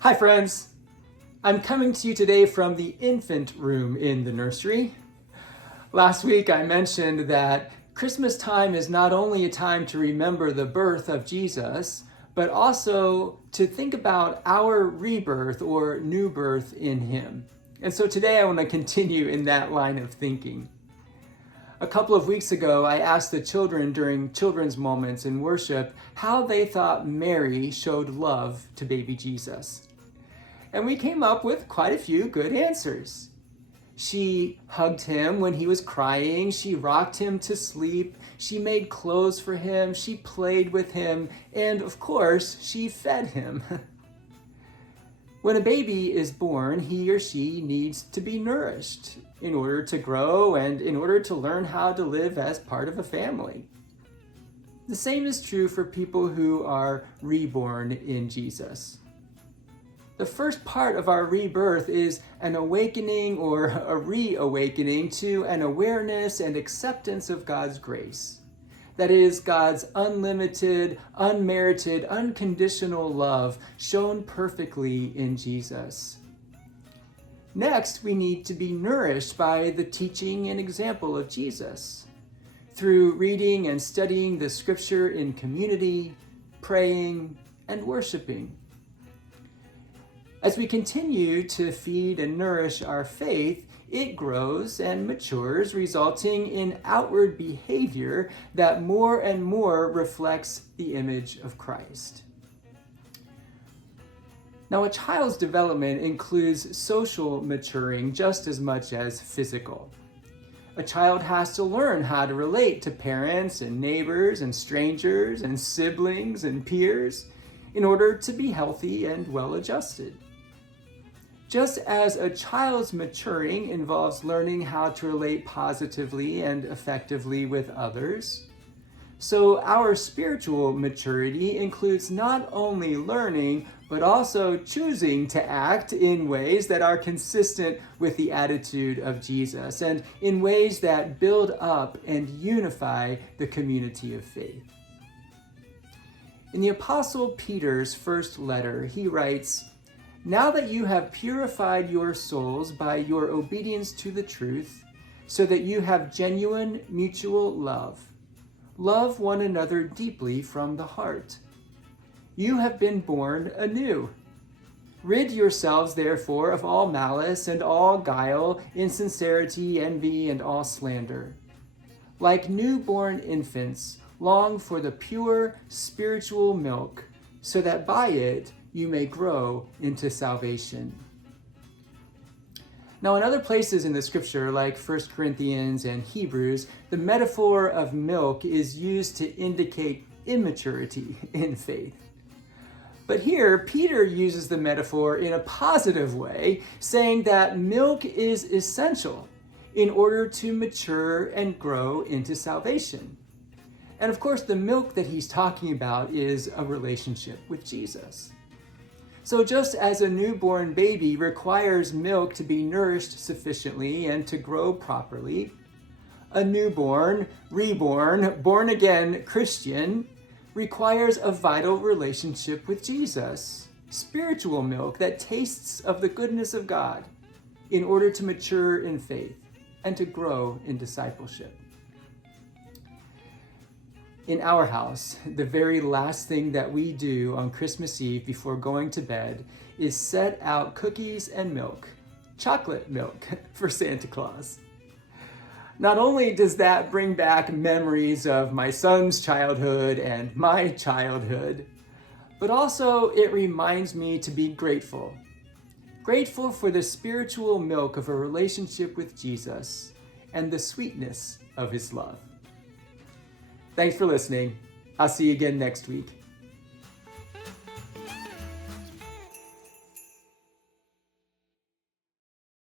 Hi friends, I'm coming to you today from the infant room in the nursery. Last week I mentioned that Christmas time is not only a time to remember the birth of Jesus, but also to think about our rebirth or new birth in Him. And so today I want to continue in that line of thinking. A couple of weeks ago, I asked the children during children's moments in worship how they thought Mary showed love to baby Jesus. And we came up with quite a few good answers. She hugged him when he was crying, she rocked him to sleep, she made clothes for him, she played with him, and of course, she fed him. When a baby is born, he or she needs to be nourished in order to grow and in order to learn how to live as part of a family. The same is true for people who are reborn in Jesus. The first part of our rebirth is an awakening or a reawakening to an awareness and acceptance of God's grace. That is, God's unlimited, unmerited, unconditional love shown perfectly in Jesus. Next, we need to be nourished by the teaching and example of Jesus through reading and studying the scripture in community, praying, and worshiping. As we continue to feed and nourish our faith, it grows and matures, resulting in outward behavior that more and more reflects the image of Christ. Now, a child's development includes social maturing just as much as physical. A child has to learn how to relate to parents and neighbors and strangers and siblings and peers in order to be healthy and well-adjusted. Just as a child's maturing involves learning how to relate positively and effectively with others, so our spiritual maturity includes not only learning, but also choosing to act in ways that are consistent with the attitude of Jesus and in ways that build up and unify the community of faith. In the Apostle Peter's first letter, he writes, "Now that you have purified your souls by your obedience to the truth, so that you have genuine mutual love, love one another deeply from the heart. You have been born anew. Rid yourselves, therefore, of all malice and all guile, insincerity, envy, and all slander. Like newborn infants, long for the pure spiritual milk, so that by it you may grow into salvation." Now, in other places in the scripture, like 1 Corinthians and Hebrews, the metaphor of milk is used to indicate immaturity in faith. But here, Peter uses the metaphor in a positive way, saying that milk is essential in order to mature and grow into salvation. And of course, the milk that he's talking about is a relationship with Jesus. So just as a newborn baby requires milk to be nourished sufficiently and to grow properly, a newborn, reborn, born-again Christian requires a vital relationship with Jesus, spiritual milk that tastes of the goodness of God in order to mature in faith and to grow in discipleship. In our house, the very last thing that we do on Christmas Eve before going to bed is set out cookies and milk, chocolate milk, for Santa Claus. Not only does that bring back memories of my son's childhood and my childhood, but also it reminds me to be grateful. Grateful for the spiritual milk of a relationship with Jesus and the sweetness of His love. Thanks for listening. I'll see you again next week.